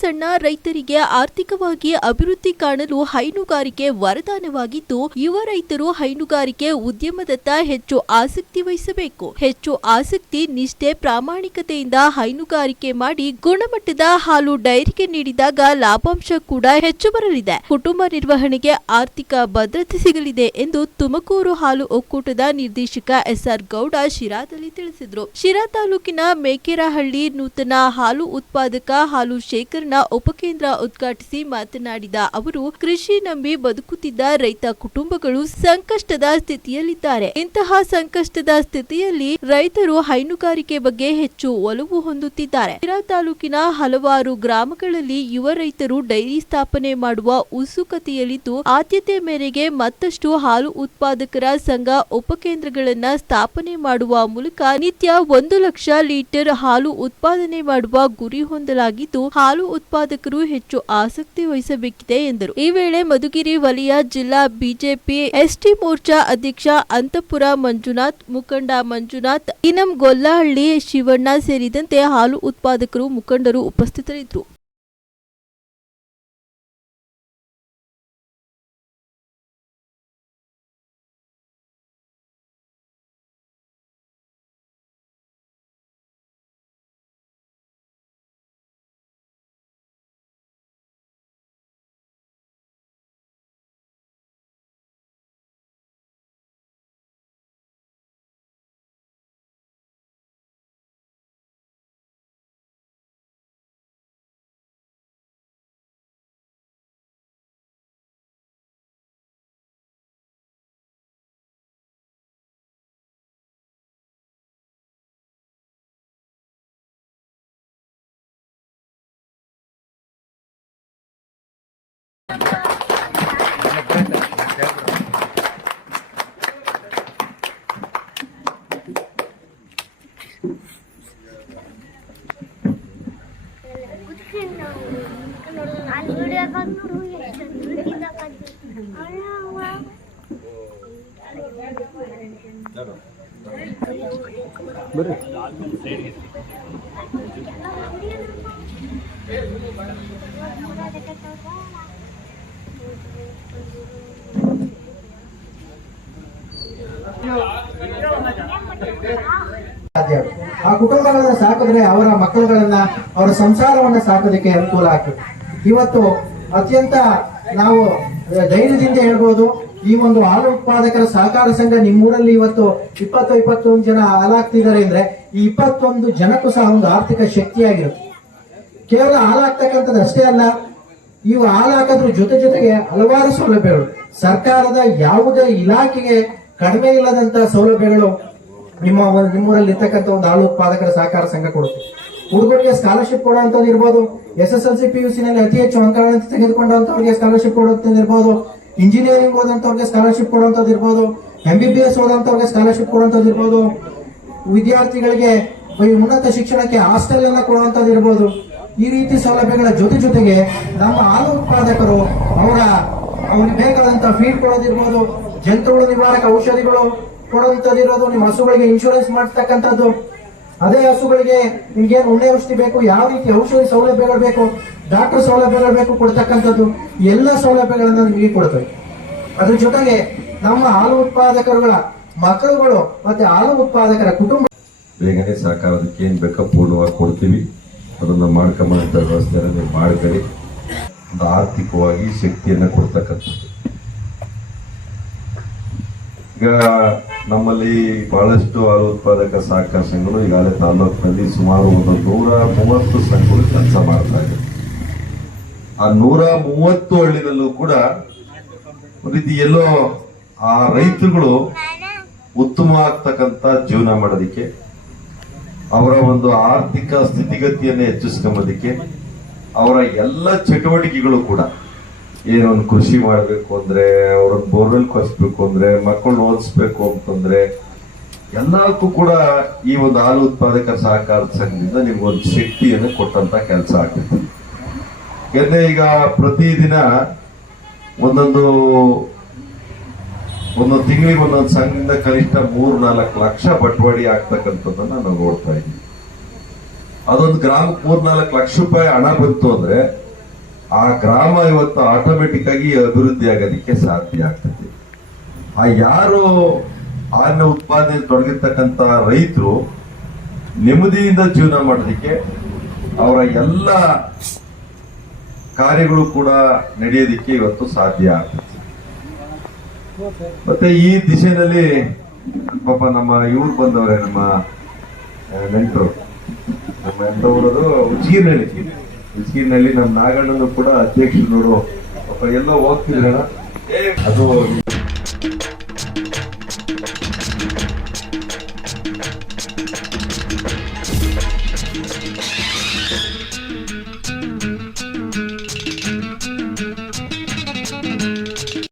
ಸಣ್ಣ ರೈತರಿಗೆ ಆರ್ಥಿಕವಾಗಿ ಅಭಿವೃದ್ಧಿ ಕಾಣಲು ಹೈನುಗಾರಿಕೆ ವರದಾನವಾಗಿದ್ದು, ಯುವ ರೈತರು ಹೈನುಗಾರಿಕೆ ಉದ್ಯಮದತ್ತ ಹೆಚ್ಚು ಆಸಕ್ತಿ ವಹಿಸಬೇಕು. ಹೆಚ್ಚು ಆಸಕ್ತಿ, ನಿಷ್ಠೆ, ಪ್ರಾಮಾಣಿಕತೆಯಿಂದ ಹೈನುಗಾರಿಕೆ ಮಾಡಿ ಗುಣಮಟ್ಟದ ಹಾಲು ಡೈರಿಗೆ ನೀಡಿದಾಗ ಲಾಭಾಂಶ ಕೂಡ ಹೆಚ್ಚು ಬರಲಿದೆ. ಕುಟುಂಬ ನಿರ್ವಹಣೆಗೆ ಆರ್ಥಿಕ ಭದ್ರತೆ ಸಿಗಲಿದೆ ಎಂದು ತುಮಕೂರು ಹಾಲು ಒಕ್ಕೂಟದ ನಿರ್ದೇಶಕ ಎಸ್ಆರ್ ಗೌಡ ಶಿರಾದಲ್ಲಿ ತಿಳಿಸಿದರು. ಶಿರಾ ತಾಲೂಕಿನ ಮೇಕೆರಹಳ್ಳಿ ನೂತನ ಹಾಲು ಉತ್ಪಾದಕ ಹಾಲು ಶೇಖರಣಾ ಉಪಕೇಂದ್ರ ಉದ್ಘಾಟಿಸಿ ಮಾತನಾಡಿದ ಅವರು, ಕೃಷಿ ನಂಬಿ ಬದುಕುತ್ತಿದ್ದ ರೈತ ಕುಟುಂಬಗಳು ಸಂಕಷ್ಟದ ಸ್ಥಿತಿಯಲ್ಲಿದ್ದಾರೆ. ಇಂತಹ ಸಂಕಷ್ಟದ ಸ್ಥಿತಿಯಲ್ಲಿ ರೈತರು ಹೈನುಗಾರಿಕೆ ಬಗ್ಗೆ ಹೆಚ್ಚು ಒಲವು ಹೊಂದುತ್ತಿದ್ದಾರೆ. ಶಿರಾ ತಾಲೂಕಿನ ಹಲವಾರು ಗ್ರಾಮಗಳಲ್ಲಿ ಯುವ ರೈತರು ಡೈರಿ ಸ್ಥಾಪನೆ ಮಾಡುವ ಉತ್ಸುಕತೆಯಲ್ಲಿದ್ದು, ಆದ್ಯತೆ ಮೇರೆಗೆ ಮತ್ತಷ್ಟು ಹಾಲು ಉತ್ಪಾದಕರ ಸಂಘ ಉಪಕೇಂದ್ರಗಳನ್ನು ಸ್ಥಾಪನೆ ಮಾಡುವ ಮೂಲಕ ನಿತ್ಯ 1 ಲಕ್ಷ ಲೀಟರ್ ಹಾಲು ಉತ್ಪಾದನೆ ಮಾಡುವ ಗುರಿ ಹೊಂದಲಾಗಿದ್ದು, ಹಾಲು ಉತ್ಪಾದಕರು ಹೆಚ್ಚು ಆಸಕ್ತಿ ವಹಿಸಬೇಕಿದೆ ಎಂದರು. ಈ ವೇಳೆ ಮಧುಗಿರಿ ವಲಯ ಜಿಲ್ಲಾ ಬಿಜೆಪಿ ಎಸ್ಟಿ ಮೋರ್ಚಾ ಅಧ್ಯಕ್ಷ ಅಂತಪುರ ಮಂಜುನಾಥ್, ಮುಖಂಡ ಮಂಜುನಾಥ್, ಇನಂ ಗೊಲ್ಲಹಳ್ಳಿ ಶಿವಣ್ಣ ಸೇರಿದಂತೆ ಹಾಲು ಉತ್ಪಾದಕರು ಮುಖಂಡರು ಉಪಸ್ಥಿತರಿದ್ದರು. ಆ ಕುಟುಂಬಗಳನ್ನ ಸಾಕಿದ್ರೆ ಅವರ ಮಕ್ಕಳುಗಳನ್ನ, ಅವರ ಸಂಸಾರವನ್ನ ಸಾಕೋದಕ್ಕೆ ಅನುಕೂಲ ಆಗ್ತದೆ. ಇವತ್ತು ಅತ್ಯಂತ ನಾವು ಧೈರ್ಯದಿಂದ ಹೇಳ್ಬೋದು, ಈ ಒಂದು ಹಾಲು ಉತ್ಪಾದಕರ ಸಹಕಾರ ಸಂಘ ನಿಮ್ಮೂರಲ್ಲಿ ಇವತ್ತು 20-21 ಜನ ಹಾಲಾಗ್ತಿದ್ದಾರೆ ಅಂದ್ರೆ ಈ 21 ಜನಕ್ಕೂ ಸಹ ಒಂದು ಆರ್ಥಿಕ ಶಕ್ತಿಯಾಗಿರುತ್ತೆ. ಕೇವಲ ಹಾಲಾಗ್ತಕ್ಕಂಥದ್ದು ಅಷ್ಟೇ ಅಲ್ಲ, ಇವು ಹಾಲಾಕೋದ್ರ ಜೊತೆಗೆ ಹಲವಾರು ಸೌಲಭ್ಯಗಳು, ಸರ್ಕಾರದ ಯಾವುದೇ ಇಲಾಖೆಗೆ ಕಡಿಮೆ ಇಲ್ಲದಂತ ಸೌಲಭ್ಯಗಳು ನಿಮ್ಮೂರಲ್ಲಿ ಇರ್ತಕ್ಕಂಥ ಒಂದು ಹಾಲು ಉತ್ಪಾದಕರ ಸಹಕಾರ ಸಂಘ ಕೊಡುತ್ತೆ. ಹುಡುಗರಿಗೆ ಸ್ಕಾಲರ್ಶಿಪ್ ಕೊಡುವಂತದ್ದು ಇರ್ಬೋದು, SSLC PUC ನಲ್ಲಿ ಅತಿ ಹೆಚ್ಚು ಅಂಕಗಳನ್ನು ತೆಗೆದುಕೊಂಡಂತವ್ರಿಗೆ ಸ್ಕಾಲರ್ಶಿಪ್ ಕೊಡುವಂತದ್ದು ಇರ್ಬೋದು, ಇಂಜಿನಿಯರಿಂಗ್ ಓದಂತವ್ರಿಗೆ ಸ್ಕಾಲರ್ಶಿಪ್ ಕೊಡುವಂತದ್ದು ಇರ್ಬೋದು, MBBS ಓದಂತವ್ರಿಗೆ ಸ್ಕಾಲರ್ಶಿಪ್ ಕೊಡುವಂತದ್ದು ಇರ್ಬೋದು, ವಿದ್ಯಾರ್ಥಿಗಳಿಗೆ ಉನ್ನತ ಶಿಕ್ಷಣಕ್ಕೆ ಹಾಸ್ಟೆಲ್ ಅನ್ನ ಕೊಡುವಂತದ್ದು ಇರ್ಬೋದು. ಈ ರೀತಿ ಸೌಲಭ್ಯಗಳ ಜೊತೆಗೆ ನಮ್ಮ ಹಾಲು ಉತ್ಪಾದಕರು ಅವ್ರಿಗೆ ಬೇಕಾದಂತ ಫೀಡ್ ಕೊಡೋದಿರ್ಬೋದು, ಜಂತುಹುಳು ನಿವಾರಕ ಔಷಧಿಗಳು ಕೊಡುವಂತದ್ದು ಇರೋದು, ನಿಮ್ಮ ಹಸುಗಳಿಗೆ ಇನ್ಶೂರೆನ್ಸ್ ಮಾಡ್ತಕ್ಕಂಥದ್ದು, ಅದೇ ಹಸುಗಳಿಗೆ ನಿಮ್ಗೆ ಉಣ್ಣೆ ಔಷಧಿ ಬೇಕು, ಯಾವ ರೀತಿ ಔಷಧಿ ಸೌಲಭ್ಯಗಳು ಬೇಕು, ಡಾಕ್ಟರ್ ಸೌಲಭ್ಯಗಳು ಬೇಕು ಕೊಡ್ತಕ್ಕಂಥದ್ದು ಎಲ್ಲ ಸೌಲಭ್ಯಗಳನ್ನ ನಿಮಗೆ ಕೊಡ್ತೇವೆ. ಅದ್ರ ಜೊತೆಗೆ ನಮ್ಮ ಹಾಲು ಉತ್ಪಾದಕರುಗಳ ಮಕ್ಕಳುಗಳು ಮತ್ತೆ ಹಾಲು ಉತ್ಪಾದಕರ ಕುಟುಂಬ ಬೇಗನೆ ಸಹಕಾರದಕ್ಕೆ ಏನ್ ಬೇಕೋ ಪೂರ್ಣವಾಗಿ ಕೊಡ್ತೀವಿ. ಅದನ್ನ ಮಾಡ್ಕೊಂಬಂತ ವ್ಯವಸ್ಥೆನ ನೀವು ಮಾಡ್ಕೊಳ್ಳಿ. ಒಂದು ಆರ್ಥಿಕವಾಗಿ ಶಕ್ತಿಯನ್ನ ಕೊಡ್ತಕ್ಕಂಥದ್ದು. ಈಗ ನಮ್ಮಲ್ಲಿ ಬಹಳಷ್ಟು ಹಾಲು ಉತ್ಪಾದಕ ಸಹಕಾರ ಸಂಘಗಳು ಈಗಾಗಲೇ ತಾಲೂಕಿನಲ್ಲಿ ಸುಮಾರು 130 ಸಂಘಗಳು ಕೆಲಸ ಮಾಡ್ತಾ ಇದೆ. ಆ 130 ಹಳ್ಳಿನಲ್ಲೂ ಕೂಡ ಒಂದು ರೀತಿ ಎಲ್ಲೋ ಆ ರೈತರುಗಳು ಉತ್ತಮ ಆಗ್ತಕ್ಕಂಥ ಜೀವನ ಮಾಡೋದಿಕ್ಕೆ, ಅವರ ಒಂದು ಆರ್ಥಿಕ ಸ್ಥಿತಿಗತಿಯನ್ನು ಹೆಚ್ಚಿಸ್ಕೊಂಬೋದಕ್ಕೆ, ಅವರ ಎಲ್ಲ ಚಟುವಟಿಕೆಗಳು ಕೂಡ ಏನೊಂದು ಕೃಷಿ ಮಾಡಬೇಕು ಅಂದ್ರೆ, ಅವ್ರನ್ನ ಬೋರ್ವೆಲ್ ಕೊರಿಸ್ಬೇಕು ಅಂದ್ರೆ, ಮಕ್ಕಳನ್ನ ಓದಿಸ್ಬೇಕು ಅಂತಂದ್ರೆ ಎಲ್ಲಕ್ಕೂ ಕೂಡ ಈ ಒಂದು ಹಾಲು ಉತ್ಪಾದಕರ ಸಹಕಾರ ಸಂಘದಿಂದ ನಿಮ್ಗೊಂದು ಶಕ್ತಿಯನ್ನು ಕೊಟ್ಟಂತ ಕೆಲಸ ಆಗ್ತದೆ. ಯಾಕಂದ್ರೆ ಈಗ ಪ್ರತಿದಿನ ಒಂದೊಂದು ತಿಂಗಳಿಗೆ ಒಂದೊಂದು ಸಂಘದಿಂದ ಕನಿಷ್ಠ 3-4 ಲಕ್ಷ ಬಟವಾಡಿ ಆಗ್ತಕ್ಕಂಥದ್ದನ್ನ ನಾವು ನೋಡ್ತಾ ಇದ್ದೀವಿ. ಅದೊಂದು ಗ್ರಾಮಕ್ಕೆ 3-4 ಲಕ್ಷ ರೂಪಾಯಿ ಹಣ ಬಂತು ಅಂದ್ರೆ ಆ ಗ್ರಾಮ ಇವತ್ತು ಆಟೋಮೆಟಿಕ್ ಆಗಿ ಅಭಿವೃದ್ಧಿ ಆಗೋದಕ್ಕೆ ಸಾಧ್ಯ ಆಗ್ತದೆ. ಆ ಯಾರು ಹಾಲಿನ ಉತ್ಪಾದನೆ ತೊಡಗಿರ್ತಕ್ಕಂತ ರೈತರು ನೆಮ್ಮದಿಯಿಂದ ಜೀವನ ಮಾಡೋದಕ್ಕೆ ಅವರ ಎಲ್ಲ ಕಾರ್ಯಗಳು ಕೂಡ ನಡೆಯೋದಿಕ್ಕೆ ಇವತ್ತು ಸಾಧ್ಯ ಆಗ್ತದೆ. ಮತ್ತೆ ಈ ದಿಶೆಯಲ್ಲಿ ಪಾಪ ನಮ್ಮ ಇವ್ರು ಬಂದವ್ರೆ, ನಮ್ಮ ನೆಂಟರು, ನಮ್ಮ ಎಂಟವರದು ಉಚ್ಕೀರ್ನಲ್ಲಿ ನಮ್ಮ ನಾಗಣ್ಣನು ಕೂಡ ಅಧ್ಯಕ್ಷರು. ನೋಡು ಪಾಪ ಎಲ್ಲೋ ಹೋಗ್ತಿದ್ರಣ, ಅದು